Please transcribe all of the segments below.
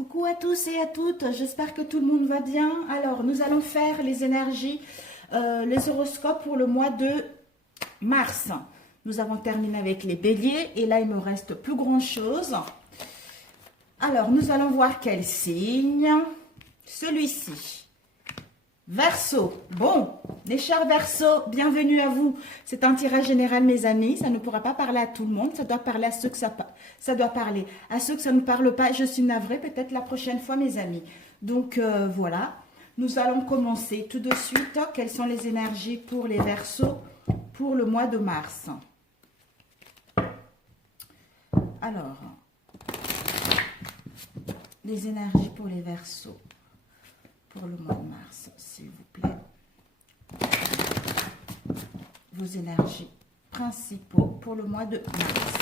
Coucou à tous et à toutes, j'espère que tout le monde va bien. Alors, nous allons faire les énergies, les horoscopes pour le mois de mars. Nous avons terminé avec les béliers et là, il ne me reste plus grand-chose. Alors, nous allons voir quel signe. Celui-ci. Verseau. Bon, les chers Verseaux, bienvenue à vous. C'est un tirage général, mes amis. Ça ne pourra pas parler à tout le monde. Ça doit parler à ceux que ça doit parler. À ceux que ça ne parle pas, je suis navrée. Peut-être la prochaine fois, mes amis. Donc, voilà. Nous allons commencer tout de suite. Quelles sont les énergies pour les Verseaux pour le mois de mars? Alors, les énergies pour les Verseaux pour le mois de mars, s'il vous plaît. Vos énergies principaux pour le mois de mars.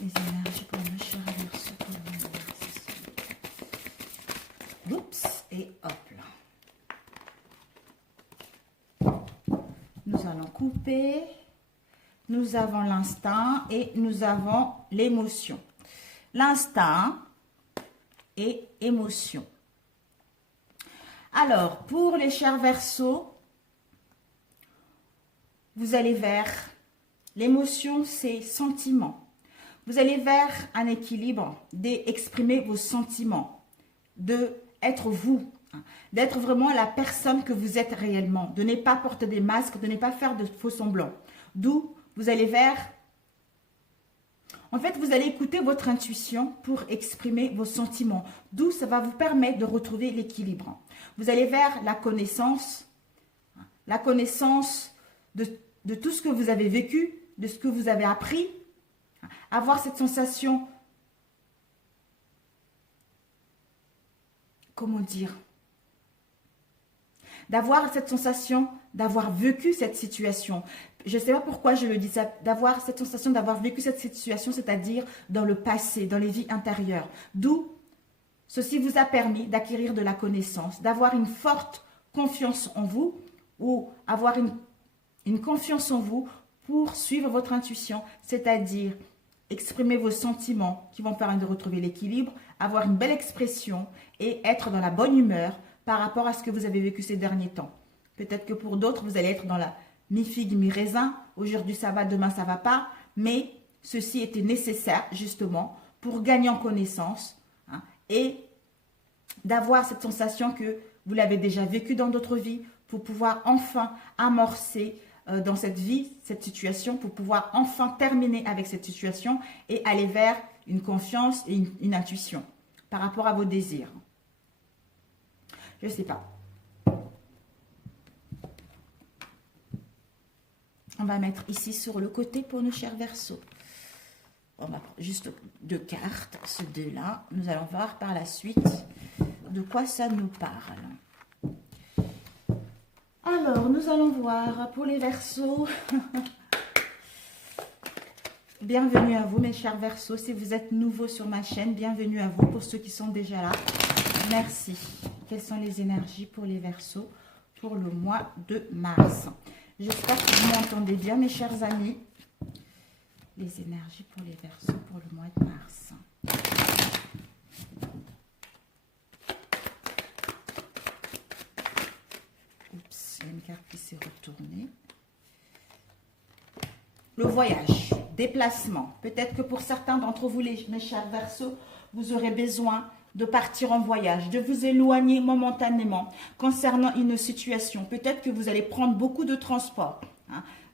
Les énergies pour le cher Verseau pour le mois de mars. Oups, et hop là. Nous allons couper. Nous avons l'instinct et nous avons l'émotion. L'instinct et émotion. Alors, pour les chers Verseaux, vous allez vers l'émotion, c'est sentiment. Vous allez vers un équilibre d'exprimer vos sentiments, d'être vous, d'être vraiment la personne que vous êtes réellement, de ne pas porter des masques, de ne pas faire de faux semblants. D'où vous allez vers... En fait, vous allez écouter votre intuition pour exprimer vos sentiments. D'où ça va vous permettre de retrouver l'équilibre. Vous allez vers la connaissance de tout ce que vous avez vécu, de ce que vous avez appris. Avoir cette sensation, comment dire, d'avoir cette sensation d'avoir vécu cette situation. Je ne sais pas pourquoi je le dis ça, d'avoir cette sensation d'avoir vécu cette situation, c'est-à-dire dans le passé, dans les vies intérieures. D'où ceci vous a permis d'acquérir de la connaissance, d'avoir une forte confiance en vous ou avoir une confiance en vous pour suivre votre intuition, c'est-à-dire exprimer vos sentiments qui vont permettre de retrouver l'équilibre, avoir une belle expression et être dans la bonne humeur par rapport à ce que vous avez vécu ces derniers temps. Peut-être que pour d'autres, vous allez être dans la mi-figue, mi-raisin. Aujourd'hui, ça va, demain, ça va pas. Mais ceci était nécessaire, justement, pour gagner en connaissance et d'avoir cette sensation que vous l'avez déjà vécu dans d'autres vies pour pouvoir enfin amorcer dans cette vie, cette situation, pour pouvoir enfin terminer avec cette situation et aller vers une confiance et une intuition par rapport à vos désirs. Je ne sais pas. On va mettre ici sur le côté pour nos chers Verseaux. On va prendre juste 2 cartes, ces deux-là. Nous allons voir par la suite de quoi ça nous parle. Alors, nous allons voir pour les Verseaux. Bienvenue à vous, mes chers Verseaux. Si vous êtes nouveaux sur ma chaîne, bienvenue à vous. Pour ceux qui sont déjà là, merci. Quelles sont les énergies pour les Verseaux pour le mois de mars? J'espère que vous m'entendez bien, mes chers amis. Les énergies pour les Verseaux pour le mois de mars. Oups, il y a une carte qui s'est retournée. Le voyage, déplacement. Peut-être que pour certains d'entre vous, mes chers Verseaux, vous aurez besoin de partir en voyage, de vous éloigner momentanément concernant une situation. Peut-être que vous allez prendre beaucoup de transport.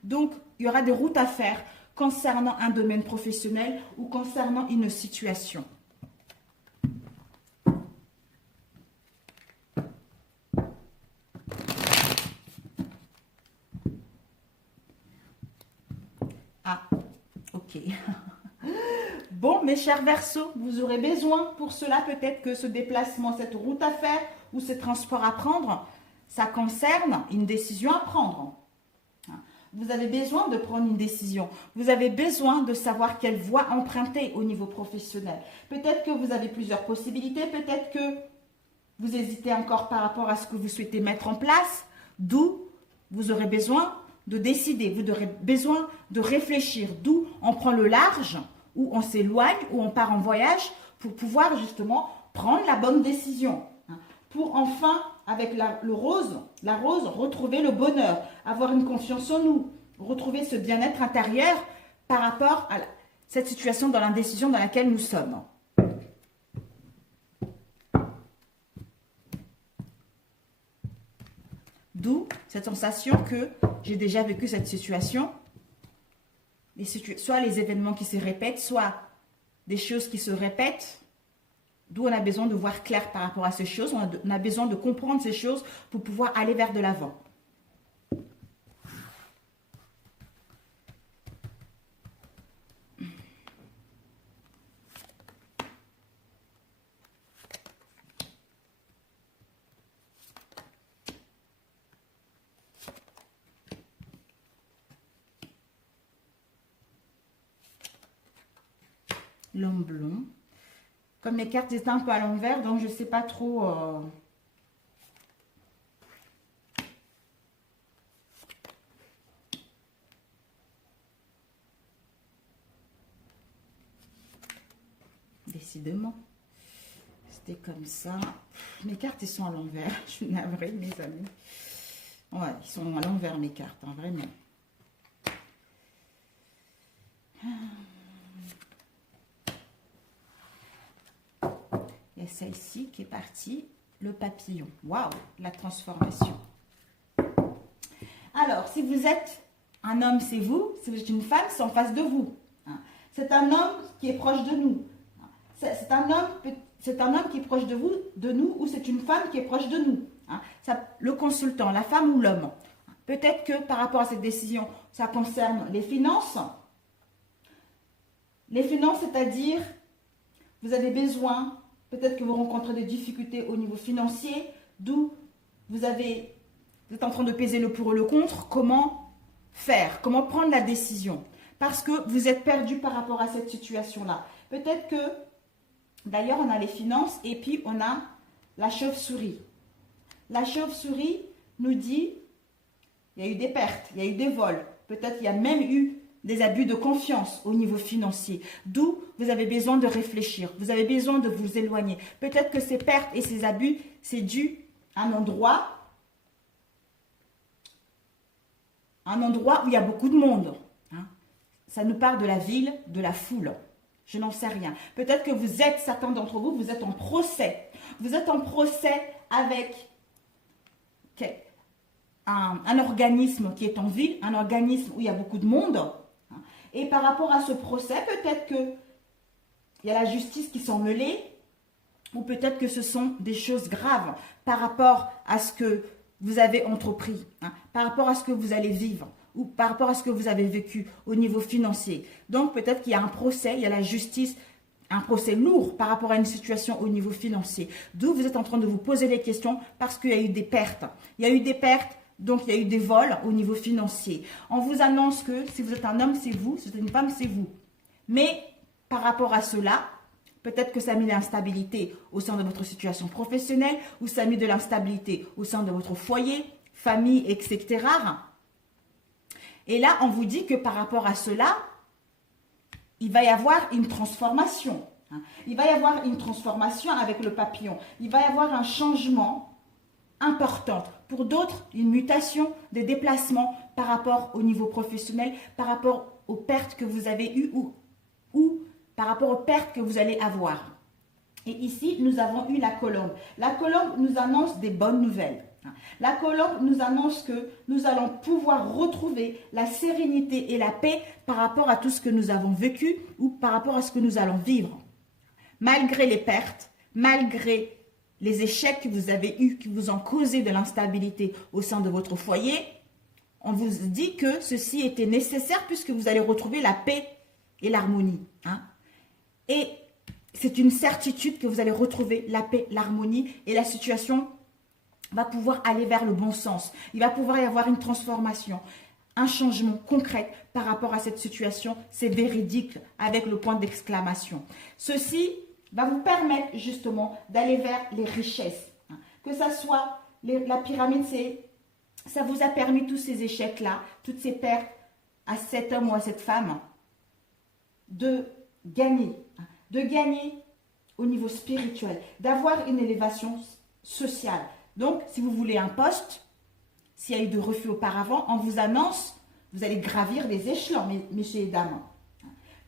Donc, il y aura des routes à faire concernant un domaine professionnel ou concernant une situation. Ah, ok. Bon, mes chers Verseaux, vous aurez besoin pour cela peut-être que ce déplacement, cette route à faire ou ce transport à prendre, ça concerne une décision à prendre. Vous avez besoin de prendre une décision. Vous avez besoin de savoir quelle voie emprunter au niveau professionnel. Peut-être que vous avez plusieurs possibilités. Peut-être que vous hésitez encore par rapport à ce que vous souhaitez mettre en place. D'où vous aurez besoin de décider, vous aurez besoin de réfléchir, d'où on prend le large, où on s'éloigne, où on part en voyage, pour pouvoir justement prendre la bonne décision. Pour enfin, avec la rose, retrouver le bonheur, avoir une confiance en nous, retrouver ce bien-être intérieur par rapport à cette situation dans l'indécision dans laquelle nous sommes. D'où cette sensation que j'ai déjà vécu cette situation, soit les événements qui se répètent, soit des choses qui se répètent, d'où on a besoin de voir clair par rapport à ces choses, on a besoin de comprendre ces choses pour pouvoir aller vers de l'avant. L'homme blond. Comme mes cartes étaient un peu à l'envers, donc je ne sais pas trop... Décidément. C'était comme ça. Mes cartes, ils sont à l'envers. Je suis navrée, mes amis. Ouais, ils sont à l'envers, mes cartes, hein, vraiment. Il y a celle-ci qui est partie, le papillon. Waouh, la transformation. Alors, si vous êtes un homme, c'est vous. Si vous êtes une femme, c'est en face de vous. C'est un homme qui est proche de nous. C'est un homme qui est proche de nous, ou c'est une femme qui est proche de nous. Le consultant, la femme ou l'homme. Peut-être que par rapport à cette décision, ça concerne les finances. Les finances, c'est-à-dire, vous avez besoin... Peut-être que vous rencontrez des difficultés au niveau financier, d'où vous êtes en train de peser le pour et le contre. Comment faire? Comment prendre la décision? Parce que vous êtes perdu par rapport à cette situation-là. Peut-être que, d'ailleurs, on a les finances et puis on a la chauve-souris. La chauve-souris nous dit, il y a eu des pertes, il y a eu des vols. Peut-être qu'il y a même eu des abus de confiance au niveau financier, d'où vous avez besoin de réfléchir, vous avez besoin de vous éloigner. Peut-être que ces pertes et ces abus, c'est dû à un endroit où il y a beaucoup de monde. Ça nous parle de la ville, de la foule. Je n'en sais rien. Peut-être que certains d'entre vous, vous êtes en procès. Vous êtes en procès avec un organisme qui est en ville, un organisme où il y a beaucoup de monde. Et par rapport à ce procès, peut-être qu'il y a la justice qui s'en mêlée, ou peut-être que ce sont des choses graves par rapport à ce que vous avez entrepris, par rapport à ce que vous allez vivre, ou par rapport à ce que vous avez vécu au niveau financier. Donc peut-être qu'il y a un procès, il y a la justice, un procès lourd par rapport à une situation au niveau financier. D'où vous êtes en train de vous poser des questions parce qu'il y a eu des pertes. Il y a eu des pertes. Donc, il y a eu des vols au niveau financier. On vous annonce que si vous êtes un homme, c'est vous. Si vous êtes une femme, c'est vous. Mais par rapport à cela, peut-être que ça a mis l'instabilité au sein de votre situation professionnelle ou ça a mis de l'instabilité au sein de votre foyer, famille, etc. Et là, on vous dit que par rapport à cela, il va y avoir une transformation. Il va y avoir une transformation avec le papillon. Il va y avoir un changement importante. Pour d'autres, une mutation, des déplacements par rapport au niveau professionnel, par rapport aux pertes que vous avez eues ou par rapport aux pertes que vous allez avoir. Et ici, nous avons eu la colombe. La colombe nous annonce des bonnes nouvelles. La colombe nous annonce que nous allons pouvoir retrouver la sérénité et la paix par rapport à tout ce que nous avons vécu ou par rapport à ce que nous allons vivre. Malgré les pertes, malgré les échecs que vous avez eus, qui vous ont causé de l'instabilité au sein de votre foyer, on vous dit que ceci était nécessaire puisque vous allez retrouver la paix et l'harmonie. Et c'est une certitude que vous allez retrouver la paix, l'harmonie et la situation va pouvoir aller vers le bon sens. Il va pouvoir y avoir une transformation, un changement concret par rapport à cette situation. C'est véridique avec le point d'exclamation. Ceci va vous permettre justement d'aller vers les richesses. Que ça soit, la pyramide, c'est ça vous a permis tous ces échecs-là, toutes ces pertes à cet homme ou à cette femme de gagner au niveau spirituel, d'avoir une élévation sociale. Donc, si vous voulez un poste, s'il y a eu de refus auparavant, on vous annonce, vous allez gravir les échelons, messieurs et dames.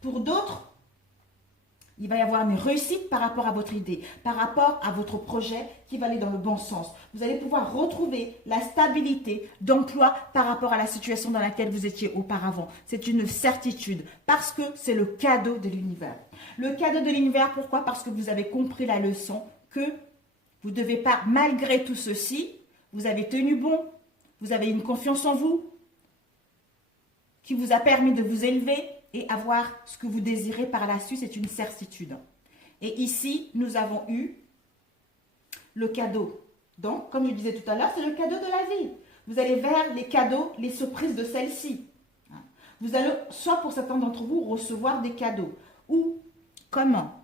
Pour d'autres, il va y avoir une réussite par rapport à votre idée, par rapport à votre projet qui va aller dans le bon sens. Vous allez pouvoir retrouver la stabilité d'emploi par rapport à la situation dans laquelle vous étiez auparavant. C'est une certitude parce que c'est le cadeau de l'univers. Le cadeau de l'univers, pourquoi? Parce que vous avez compris la leçon que vous ne devez pas, malgré tout ceci, vous avez tenu bon, vous avez une confiance en vous qui vous a permis de vous élever et avoir ce que vous désirez par la suite, c'est une certitude. Et ici, nous avons eu le cadeau. Donc, comme je disais tout à l'heure, c'est le cadeau de la vie. Vous allez vers les cadeaux, les surprises de celle-ci. Vous allez, soit pour certains d'entre vous, recevoir des cadeaux. Ou, comment?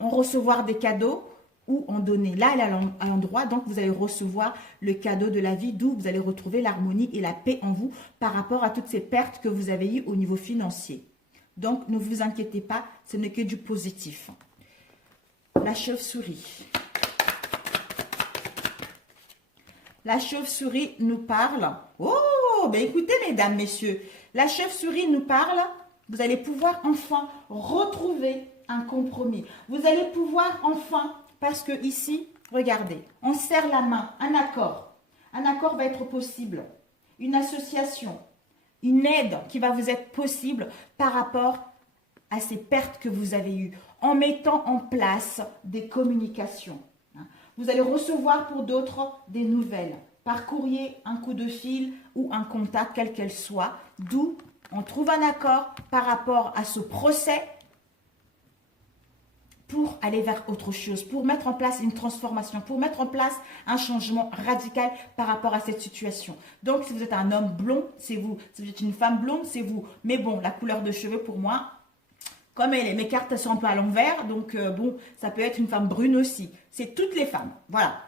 En recevoir des cadeaux ou en donner. Là, elle est à l'endroit, donc vous allez recevoir le cadeau de la vie, d'où vous allez retrouver l'harmonie et la paix en vous par rapport à toutes ces pertes que vous avez eues au niveau financier. Donc, ne vous inquiétez pas, ce n'est que du positif. La chauve-souris. La chauve-souris nous parle. Oh, ben écoutez, mesdames, messieurs, la chauve-souris nous parle. Vous allez pouvoir enfin retrouver un compromis. Vous allez pouvoir enfin, parce que ici, regardez, on serre la main, un accord. Un accord va être possible. Une association, une aide qui va vous être possible par rapport à ces pertes que vous avez eues, en mettant en place des communications. Vous allez recevoir pour d'autres des nouvelles, par courrier, un coup de fil ou un contact, quel qu'elle soit, d'où on trouve un accord par rapport à ce procès pour aller vers autre chose, pour mettre en place une transformation, pour mettre en place un changement radical par rapport à cette situation. Donc, si vous êtes un homme blond, c'est vous. Si vous êtes une femme blonde, c'est vous. Mais bon, la couleur de cheveux, pour moi, comme elle est, mes cartes sont un peu à l'envers, donc bon, ça peut être une femme brune aussi. C'est toutes les femmes, voilà.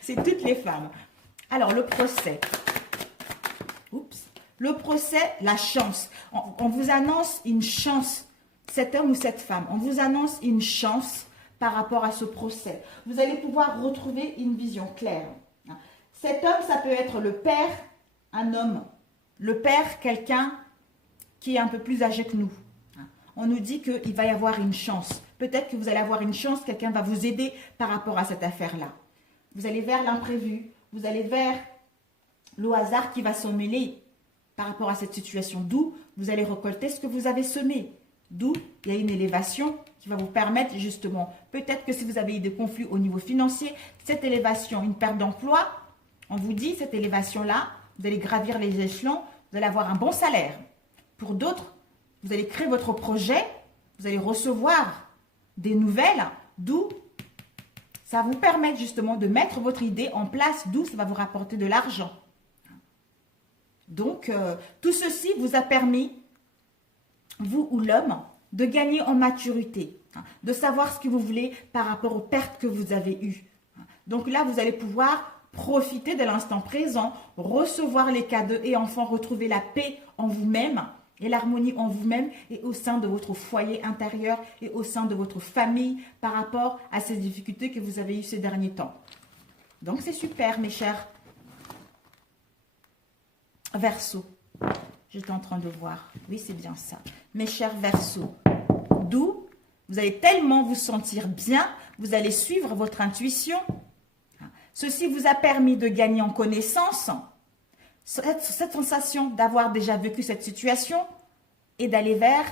C'est toutes les femmes. Alors, le procès. Oups. Le procès, la chance. On vous annonce une chance. Cet homme ou cette femme, on vous annonce une chance par rapport à ce procès. Vous allez pouvoir retrouver une vision claire. Cet homme, ça peut être le père, un homme. Le père, quelqu'un qui est un peu plus âgé que nous. On nous dit qu'il va y avoir une chance. Peut-être que vous allez avoir une chance, quelqu'un va vous aider par rapport à cette affaire-là. Vous allez vers l'imprévu, vous allez vers le hasard qui va s'en mêler par rapport à cette situation. D'où vous allez récolter ce que vous avez semé. D'où il y a une élévation qui va vous permettre justement, peut-être que si vous avez eu des conflits au niveau financier, cette élévation, une perte d'emploi, on vous dit cette élévation-là, vous allez gravir les échelons, vous allez avoir un bon salaire. Pour d'autres, vous allez créer votre projet, vous allez recevoir des nouvelles, d'où ça va vous permettre justement de mettre votre idée en place, d'où ça va vous rapporter de l'argent. Donc, tout ceci vous a permis, vous ou l'homme, de gagner en maturité, de savoir ce que vous voulez par rapport aux pertes que vous avez eues. Donc là, vous allez pouvoir profiter de l'instant présent, recevoir les cadeaux et enfin retrouver la paix en vous-même et l'harmonie en vous-même et au sein de votre foyer intérieur et au sein de votre famille par rapport à ces difficultés que vous avez eues ces derniers temps. Donc c'est super, mes chers Verseaux. J'étais en train de voir. Oui, c'est bien ça. Mes chers Verseaux. D'où vous allez tellement vous sentir bien, vous allez suivre votre intuition. Ceci vous a permis de gagner en connaissance, cette sensation d'avoir déjà vécu cette situation et d'aller vers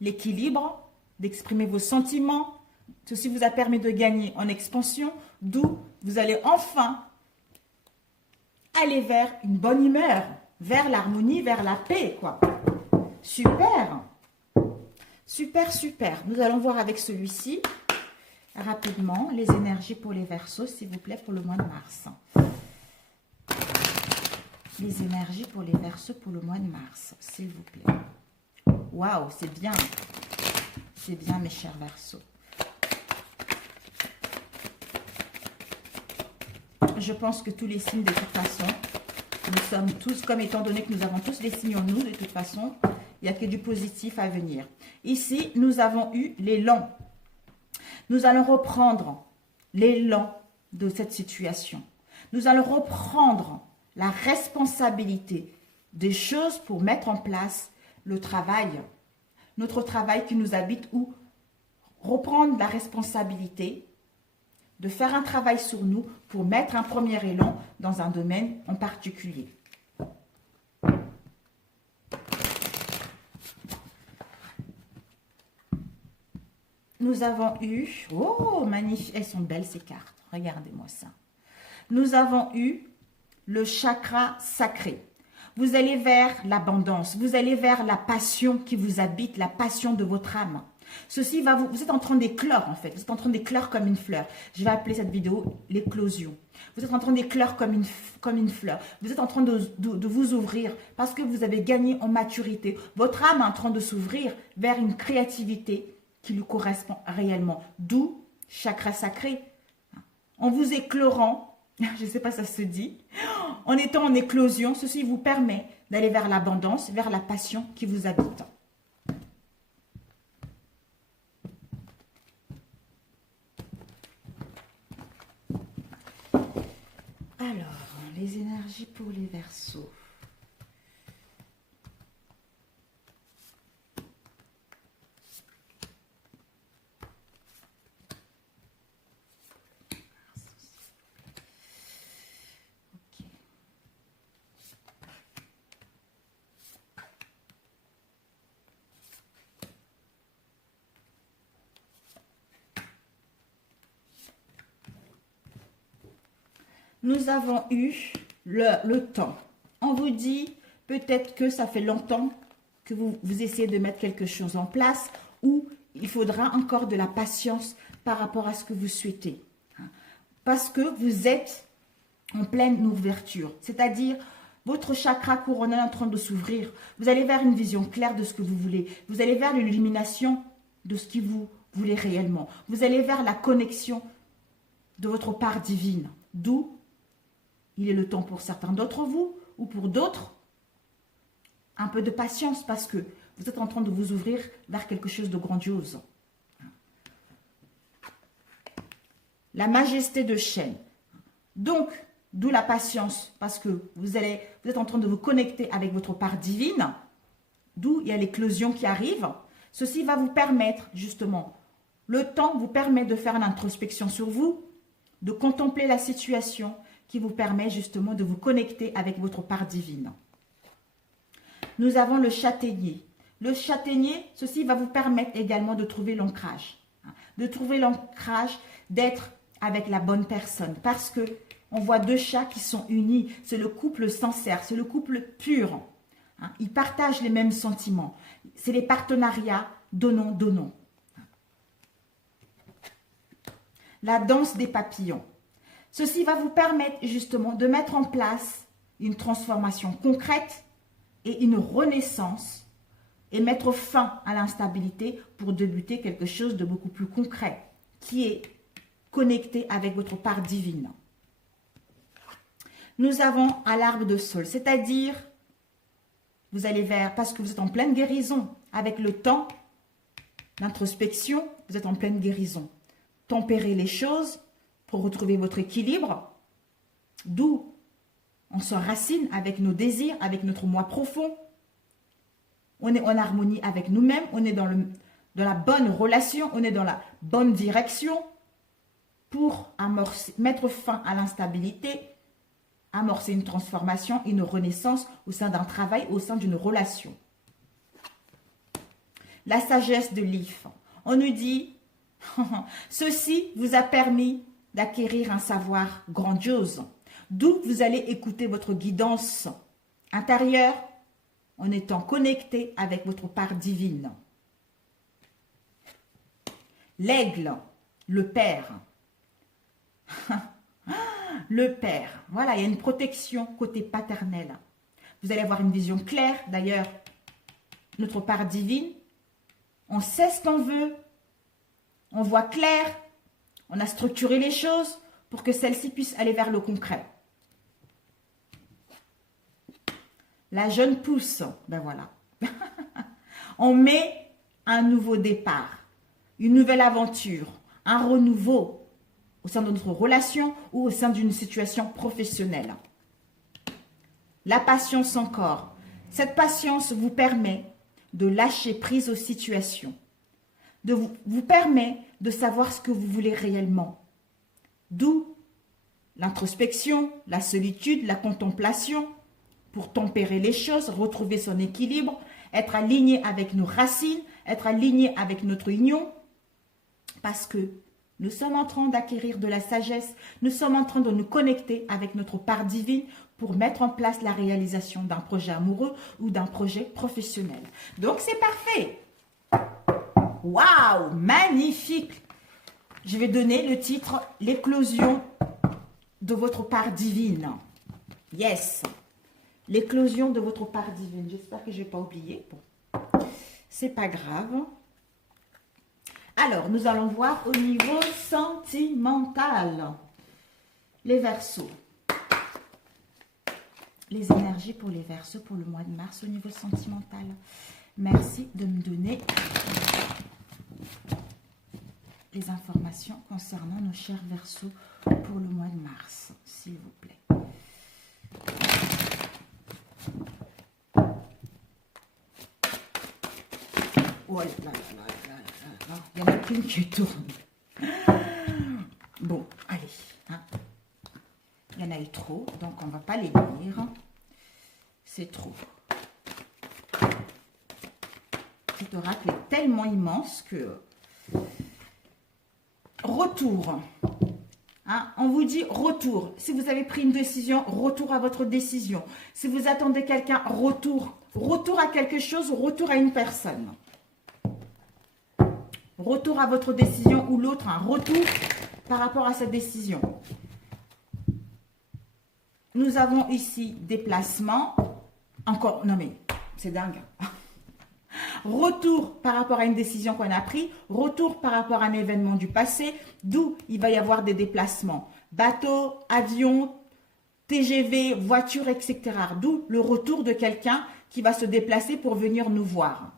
l'équilibre, d'exprimer vos sentiments. Ceci vous a permis de gagner en expansion, d'où vous allez enfin aller vers une bonne humeur, vers l'harmonie, vers la paix, quoi. Super. Super, super. Nous allons voir avec celui-ci, rapidement, les énergies pour les Verseaux, s'il vous plaît, pour le mois de mars. Les énergies pour les Verseaux pour le mois de mars, s'il vous plaît. Waouh, c'est bien. C'est bien, mes chers Verseaux. Je pense que tous les signes, de toute façon, nous sommes tous, comme étant donné que nous avons tous les signes en nous, de toute façon, il n'y a que du positif à venir. Ici, nous avons eu l'élan. Nous allons reprendre l'élan de cette situation. Nous allons reprendre la responsabilité des choses pour mettre en place le travail, notre travail qui nous habite, ou reprendre la responsabilité de faire un travail sur nous pour mettre un premier élan dans un domaine en particulier. Nous avons eu, oh magnifique, elles sont belles ces cartes, regardez-moi ça. Nous avons eu le chakra sacré. Vous allez vers l'abondance, vous allez vers la passion qui vous habite, la passion de votre âme. Ceci va vous êtes en train d'éclore en fait, vous êtes en train d'éclore comme une fleur. Je vais appeler cette vidéo l'éclosion. Vous êtes en train d'éclore comme une fleur. Vous êtes en train de vous ouvrir parce que vous avez gagné en maturité. Votre âme est en train de s'ouvrir vers une créativité qui lui correspond réellement. D'où chakra sacré. En vous éclorant, je ne sais pas si ça se dit, en étant en éclosion, ceci vous permet d'aller vers l'abondance, vers la passion qui vous habite. Alors, les énergies pour les Verseaux. Nous avons eu le temps. On vous dit peut-être que ça fait longtemps que vous essayez de mettre quelque chose en place, ou il faudra encore de la patience par rapport à ce que vous souhaitez. Parce que vous êtes en pleine ouverture, c'est-à-dire votre chakra couronnal est en train de s'ouvrir. Vous allez vers une vision claire de ce que vous voulez. Vous allez vers l'illumination de ce que vous voulez réellement. Vous allez vers la connexion de votre part divine. D'où il est le temps pour certains d'entre vous, ou pour d'autres, un peu de patience parce que vous êtes en train de vous ouvrir vers quelque chose de grandiose. La majesté de chêne. Donc, d'où la patience, parce que vous êtes en train de vous connecter avec votre part divine, d'où il y a l'éclosion qui arrive. Ceci va vous permettre, justement, le temps vous permet de faire l'introspection sur vous, de contempler la situation qui vous permet justement de vous connecter avec votre part divine. Nous avons le châtaignier. Le châtaignier, ceci va vous permettre également de trouver l'ancrage. De trouver l'ancrage, d'être avec la bonne personne. Parce que on voit deux chats qui sont unis. C'est le couple sincère, c'est le couple pur. Ils partagent les mêmes sentiments. C'est les partenariats donnant-donnant. La danse des papillons. Ceci va vous permettre justement de mettre en place une transformation concrète et une renaissance et mettre fin à l'instabilité pour débuter quelque chose de beaucoup plus concret qui est connecté avec votre part divine. Nous avons à l'arbre de sol, c'est-à-dire vous allez vers, parce que vous êtes en pleine guérison avec le temps, l'introspection, vous êtes en pleine guérison. Tempérer les choses pour retrouver votre équilibre, d'où on s'enracine avec nos désirs, avec notre moi profond. On est en harmonie avec nous-mêmes, on est dans la bonne relation, on est dans la bonne direction pour mettre fin à l'instabilité, amorcer une transformation, une renaissance au sein d'un travail, au sein d'une relation. La sagesse de l'IF. On nous dit, ceci vous a permis d'acquérir un savoir grandiose, d'où vous allez écouter votre guidance intérieure en étant connecté avec votre part divine. L'aigle, le père. Le père, voilà, il y a une protection côté paternel. Vous allez avoir une vision claire, d'ailleurs, notre part divine, on sait ce qu'on veut, on voit clair, on a structuré les choses pour que celle-ci puisse aller vers le concret. La jeune pousse, ben voilà. On met un nouveau départ, une nouvelle aventure, un renouveau au sein de notre relation ou au sein d'une situation professionnelle. La patience encore. Cette patience vous permet de lâcher prise aux situations, vous permet de savoir ce que vous voulez réellement. D'où l'introspection, la solitude, la contemplation, pour tempérer les choses, retrouver son équilibre, être aligné avec nos racines, être aligné avec notre union, parce que nous sommes en train d'acquérir de la sagesse, nous sommes en train de nous connecter avec notre part divine pour mettre en place la réalisation d'un projet amoureux ou d'un projet professionnel. Donc c'est parfait. Waouh, magnifique. Je vais donner le titre « L'éclosion de votre part divine ». Yes, l'éclosion de votre part divine. J'espère que je n'ai pas oublié. Bon, c'est pas grave. Alors, nous allons voir au niveau sentimental. Les Verseaux. Les énergies pour les Verseaux pour le mois de mars au niveau sentimental. Merci de me donner les informations concernant nos chers Verseaux pour le mois de mars, s'il vous plaît. Oh là là là là là là. Il y en a qu'une qui tourne. Bon, allez. Hein. Il y en a eu trop, donc on ne va pas les lire. C'est trop. Cet oracle est tellement immense que... Retour. Hein, on vous dit retour. Si vous avez pris une décision, retour à votre décision. Si vous attendez quelqu'un, retour. Retour à quelque chose, retour à une personne. Retour à votre décision ou l'autre, un retour par rapport à cette décision. Nous avons ici déplacement. Encore, non mais c'est dingue. Retour par rapport à une décision qu'on a prise, retour par rapport à un événement du passé, d'où il va y avoir des déplacements. Bateau, avion, TGV, voiture, etc. D'où le retour de quelqu'un qui va se déplacer pour venir nous voir.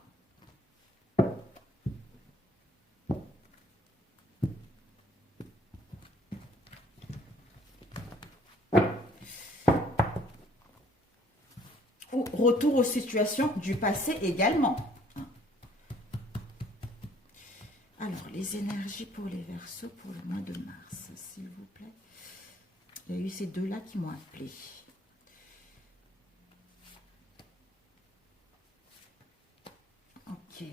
Ou retour aux situations du passé également. Alors, les énergies pour les Verseaux pour le mois de mars, s'il vous plaît. Il y a eu ces deux-là qui m'ont appelé. Ok.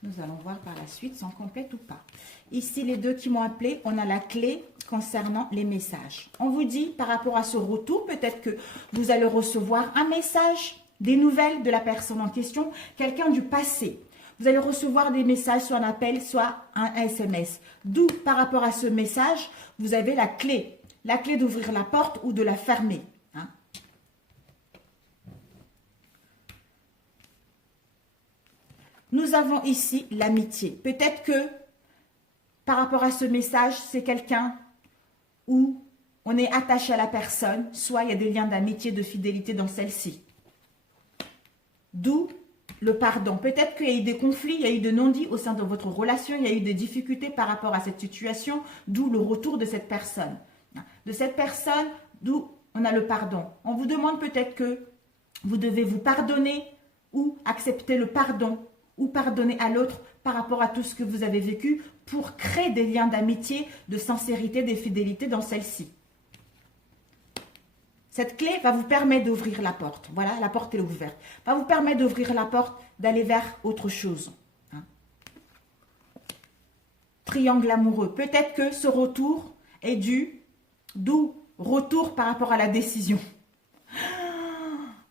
Nous allons voir par la suite si on complète ou pas. Ici, les deux qui m'ont appelé, on a la clé concernant les messages. On vous dit par rapport à ce retour, peut-être que vous allez recevoir un message, des nouvelles de la personne en question, quelqu'un du passé. Vous allez recevoir des messages, soit un appel, soit un SMS. D'où, par rapport à ce message, vous avez la clé d'ouvrir la porte ou de la fermer. Hein? Nous avons ici l'amitié. Peut-être que par rapport à ce message, c'est quelqu'un où on est attaché à la personne, soit il y a des liens d'amitié, de fidélité dans celle-ci. D'où le pardon. Peut-être qu'il y a eu des conflits, il y a eu de non-dits au sein de votre relation, il y a eu des difficultés par rapport à cette situation, d'où le retour de cette personne. De cette personne, d'où on a le pardon. On vous demande peut-être que vous devez vous pardonner ou accepter le pardon ou pardonner à l'autre par rapport à tout ce que vous avez vécu pour créer des liens d'amitié, de sincérité, de fidélité dans celle-ci. Cette clé va vous permettre d'ouvrir la porte. Voilà, la porte est ouverte. Va vous permettre d'ouvrir la porte, d'aller vers autre chose. Hein? Triangle amoureux. Peut-être que ce retour est dû, d'où retour par rapport à la décision.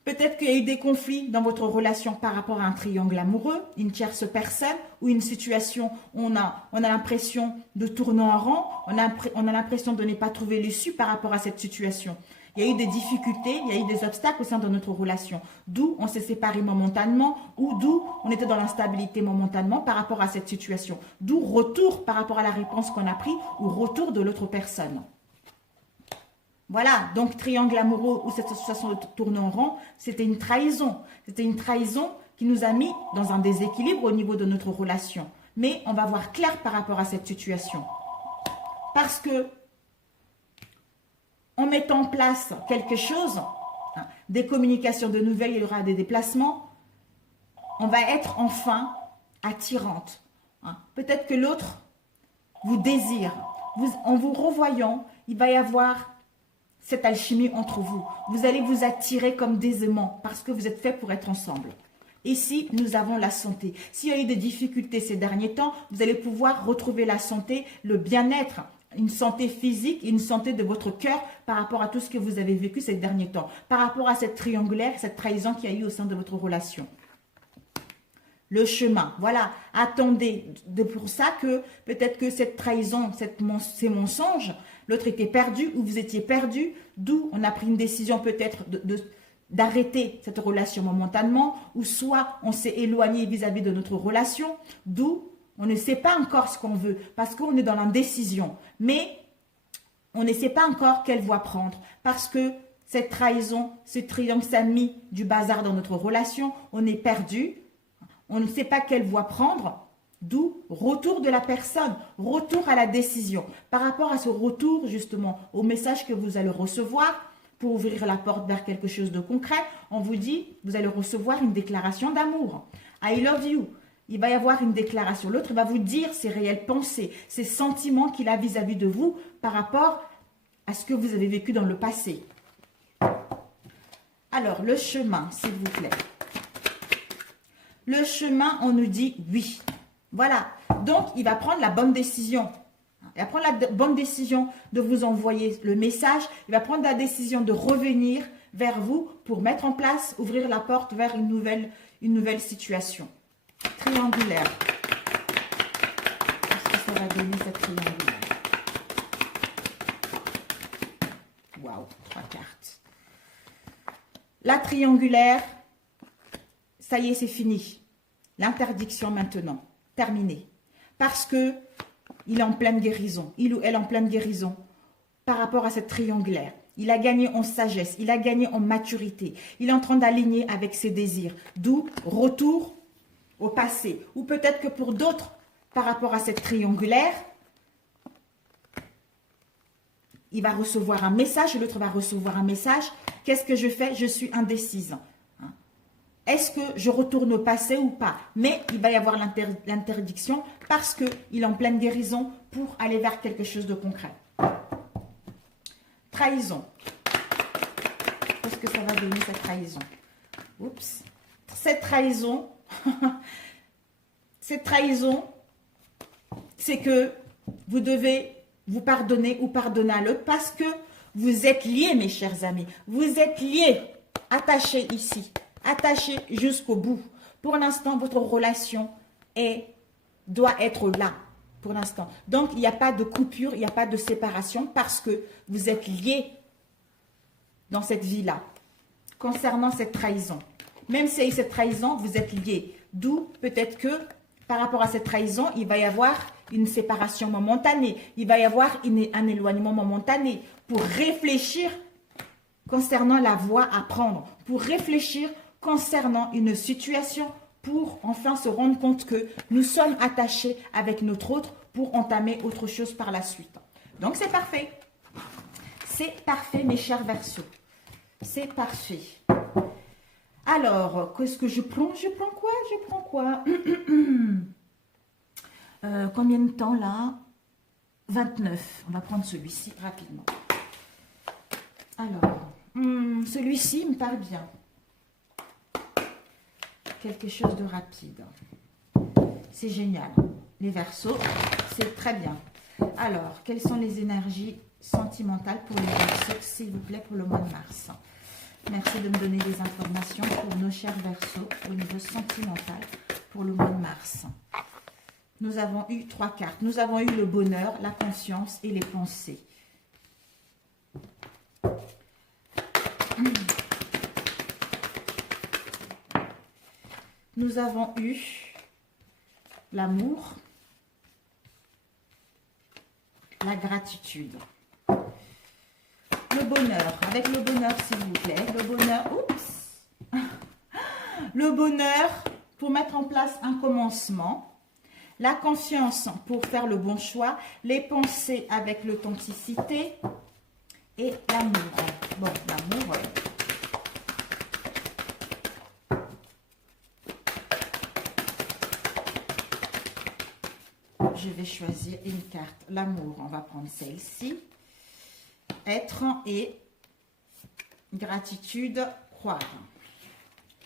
Peut-être qu'il y a eu des conflits dans votre relation par rapport à un triangle amoureux, une tierce personne ou une situation où on a l'impression de tourner en rond, on a l'impression de ne pas trouver l'issue par rapport à cette situation. Il y a eu des difficultés, il y a eu des obstacles au sein de notre relation, d'où on s'est séparés momentanément ou d'où on était dans l'instabilité momentanément par rapport à cette situation. D'où retour par rapport à la réponse qu'on a prise ou retour de l'autre personne. Voilà, donc triangle amoureux ou cette situation de tourner en rond, c'était une trahison. C'était une trahison qui nous a mis dans un déséquilibre au niveau de notre relation. Mais on va voir clair par rapport à cette situation. Parce que en mettant en place quelque chose, des communications de nouvelles, il y aura des déplacements, on va être enfin attirante. Peut-être que l'autre vous désire. En vous revoyant, il va y avoir cette alchimie entre vous. Vous allez vous attirer comme des aimants parce que vous êtes faits pour être ensemble. Ici, nous avons la santé. S'il y a eu des difficultés ces derniers temps, vous allez pouvoir retrouver la santé, le bien-être, une santé physique, une santé de votre cœur par rapport à tout ce que vous avez vécu ces derniers temps, par rapport à cette triangulaire, cette trahison qu'il y a eu au sein de votre relation. Le chemin, voilà, attendez, pour ça que peut-être que cette trahison, ces mensonges, l'autre était perdu ou vous étiez perdu, d'où on a pris une décision peut-être d'arrêter cette relation momentanément, ou soit on s'est éloigné vis-à-vis de notre relation, d'où on ne sait pas encore ce qu'on veut, parce qu'on est dans l'indécision, mais on ne sait pas encore quelle voie prendre, parce que cette trahison, ce triangle s'est mis du bazar dans notre relation, on est perdu, on ne sait pas quelle voie prendre, d'où retour de la personne, retour à la décision. Par rapport à ce retour, justement, au message que vous allez recevoir, pour ouvrir la porte vers quelque chose de concret, on vous dit, vous allez recevoir une déclaration d'amour. I love you. Il va y avoir une déclaration. L'autre va vous dire ses réelles pensées, ses sentiments qu'il a vis-à-vis de vous par rapport à ce que vous avez vécu dans le passé. Alors, le chemin, s'il vous plaît. Le chemin, on nous dit oui. Voilà. Donc, il va prendre la bonne décision. Il va prendre la bonne décision de vous envoyer le message. Il va prendre la décision de revenir vers vous pour mettre en place, ouvrir la porte vers une nouvelle situation. Triangulaire. Qu'est-ce que ça va donner cette triangulaire? Waouh, 3 cartes. La triangulaire, ça y est, c'est fini. L'interdiction maintenant, terminée. Parce que il est en pleine guérison. Il ou elle est en pleine guérison par rapport à cette triangulaire. Il a gagné en sagesse, il a gagné en maturité. Il est en train d'aligner avec ses désirs. D'où retour au passé. Ou peut-être que pour d'autres, par rapport à cette triangulaire, il va recevoir un message, l'autre va recevoir un message. Qu'est-ce que je fais? Je suis indécise. Est-ce que je retourne au passé ou pas? Mais il va y avoir l'interdiction parce qu'il est en pleine guérison pour aller vers quelque chose de concret. Trahison. Qu'est-ce que ça va donner cette trahison? Oups. Cette trahison, c'est que vous devez vous pardonner ou pardonner à l'autre parce que vous êtes liés, mes chers amis. Vous êtes liés, attachés ici. Attaché jusqu'au bout. Pour l'instant, votre relation doit être là. Pour l'instant. Donc, il n'y a pas de coupure, il n'y a pas de séparation parce que vous êtes liés dans cette vie-là. Concernant cette trahison. Même s'il y a eu cette trahison, vous êtes liés. D'où peut-être que par rapport à cette trahison, il va y avoir une séparation momentanée. Il va y avoir un éloignement momentané pour réfléchir concernant la voie à prendre. Pour réfléchir concernant une situation pour enfin se rendre compte que nous sommes attachés avec notre autre pour entamer autre chose par la suite. Donc, c'est parfait. C'est parfait, mes chers Verseaux. C'est parfait. Alors, qu'est-ce que je prends? Je prends quoi? Combien de temps, là? 29. On va prendre celui-ci rapidement. Alors, celui-ci me parle bien. Quelque chose de rapide. C'est génial. Les Verseaux, c'est très bien. Alors, quelles sont les énergies sentimentales pour les Verseaux, s'il vous plaît, pour le mois de mars? Merci de me donner des informations pour nos chers Verseaux au niveau sentimental pour le mois de mars. Nous avons eu 3 cartes. Nous avons eu le bonheur, la confiance et les pensées. Nous avons eu l'amour, la gratitude. Le bonheur, avec le bonheur s'il vous plaît. Le bonheur, oups. Le bonheur pour mettre en place un commencement. La confiance pour faire le bon choix. Les pensées avec l'authenticité. Et l'amour. Bon, l'amour. Je vais choisir une carte. L'amour, on va prendre celle-ci. Être et gratitude, croire.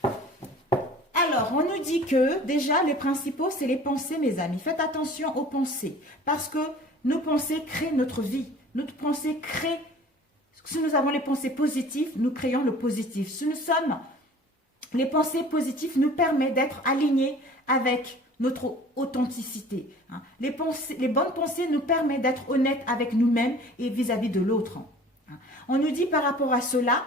Alors, on nous dit que déjà, les principaux, c'est les pensées, mes amis. Faites attention aux pensées parce que nos pensées créent notre vie. Notre pensée crée. Si nous avons les pensées positives, nous créons le positif. Si nous sommes, les pensées positives nous permettent d'être alignés avec notre authenticité. Les bonnes pensées nous permettent d'être honnêtes avec nous-mêmes et vis-à-vis de l'autre. On nous dit par rapport à cela,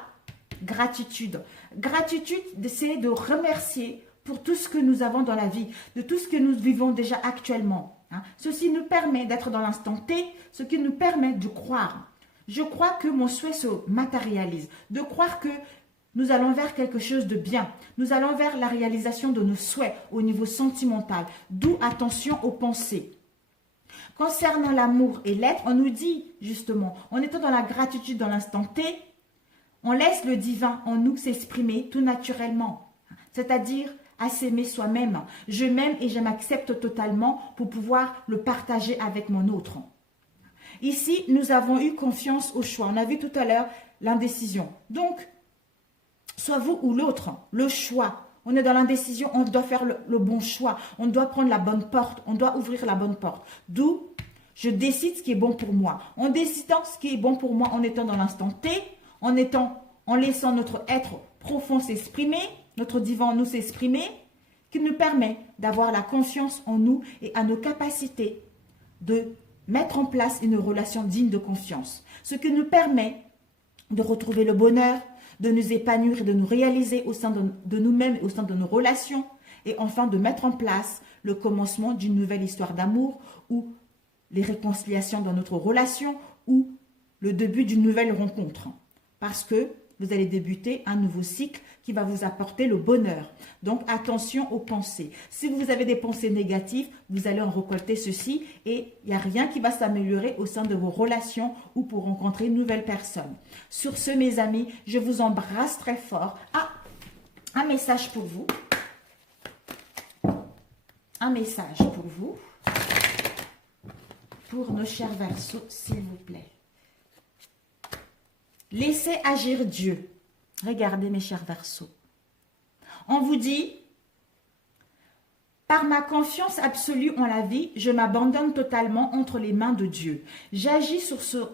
gratitude. Gratitude, c'est de remercier pour tout ce que nous avons dans la vie, de tout ce que nous vivons déjà actuellement. Ceci nous permet d'être dans l'instant T, ce qui nous permet de croire. Je crois que mon souhait se matérialise, de croire que nous allons vers quelque chose de bien. Nous allons vers la réalisation de nos souhaits au niveau sentimental. D'où attention aux pensées. Concernant l'amour et l'être, on nous dit justement, en étant dans la gratitude dans l'instant T, on laisse le divin en nous s'exprimer tout naturellement. C'est-à-dire à s'aimer soi-même. Je m'aime et je m'accepte totalement pour pouvoir le partager avec mon autre. Ici, nous avons eu confiance au choix. On a vu tout à l'heure l'indécision. Donc, soit vous ou l'autre, le choix. On est dans l'indécision, on doit faire le bon choix. On doit prendre la bonne porte, on doit ouvrir la bonne porte. D'où, je décide ce qui est bon pour moi. En décidant ce qui est bon pour moi, en étant dans l'instant T, en laissant notre être profond s'exprimer, notre divin en nous s'exprimer, qui nous permet d'avoir la confiance en nous et à nos capacités de mettre en place une relation digne de confiance. Ce qui nous permet de retrouver le bonheur, de nous épanouir et de nous réaliser au sein de nous-mêmes et au sein de nos relations. Et enfin, de mettre en place le commencement d'une nouvelle histoire d'amour ou les réconciliations dans notre relation ou le début d'une nouvelle rencontre. Parce que vous allez débuter un nouveau cycle qui va vous apporter le bonheur. Donc, attention aux pensées. Si vous avez des pensées négatives, vous allez en récolter ceci et il n'y a rien qui va s'améliorer au sein de vos relations ou pour rencontrer une nouvelle personne. Sur ce, mes amis, je vous embrasse très fort. Ah, un message pour vous. Un message pour vous. Pour nos chers Verseaux, s'il vous plaît. Laissez agir Dieu. Regardez mes chers Verseaux. On vous dit, par ma confiance absolue en la vie, je m'abandonne totalement entre les mains de Dieu. J'agis sur ce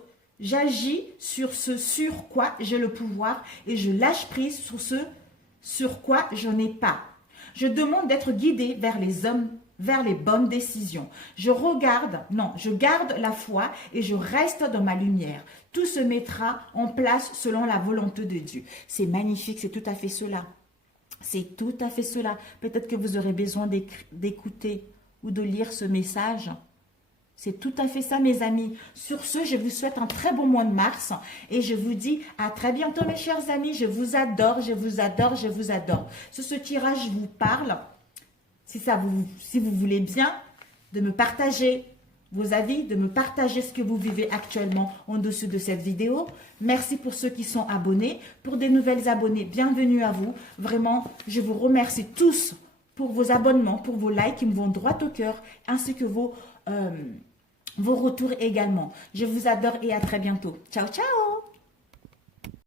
sur quoi j'ai le pouvoir et je lâche prise sur ce sur quoi je n'ai pas. Je demande d'être guidé vers les hommes, vers les bonnes décisions. Je garde la foi et je reste dans ma lumière. Tout se mettra en place selon la volonté de Dieu. C'est magnifique, c'est tout à fait cela. C'est tout à fait cela. Peut-être que vous aurez besoin d'écouter ou de lire ce message. C'est tout à fait ça, mes amis. Sur ce, je vous souhaite un très bon mois de mars et je vous dis à très bientôt, mes chers amis. Je vous adore, je vous adore, je vous adore. Sur ce tirage, je vous parle. Si vous voulez bien, de me partager vos avis, de me partager ce que vous vivez actuellement en dessous de cette vidéo. Merci pour ceux qui sont abonnés. Pour des nouvelles abonnés, bienvenue à vous. Vraiment, je vous remercie tous pour vos abonnements, pour vos likes qui me vont droit au cœur, ainsi que vos retours également. Je vous adore et à très bientôt. Ciao, ciao!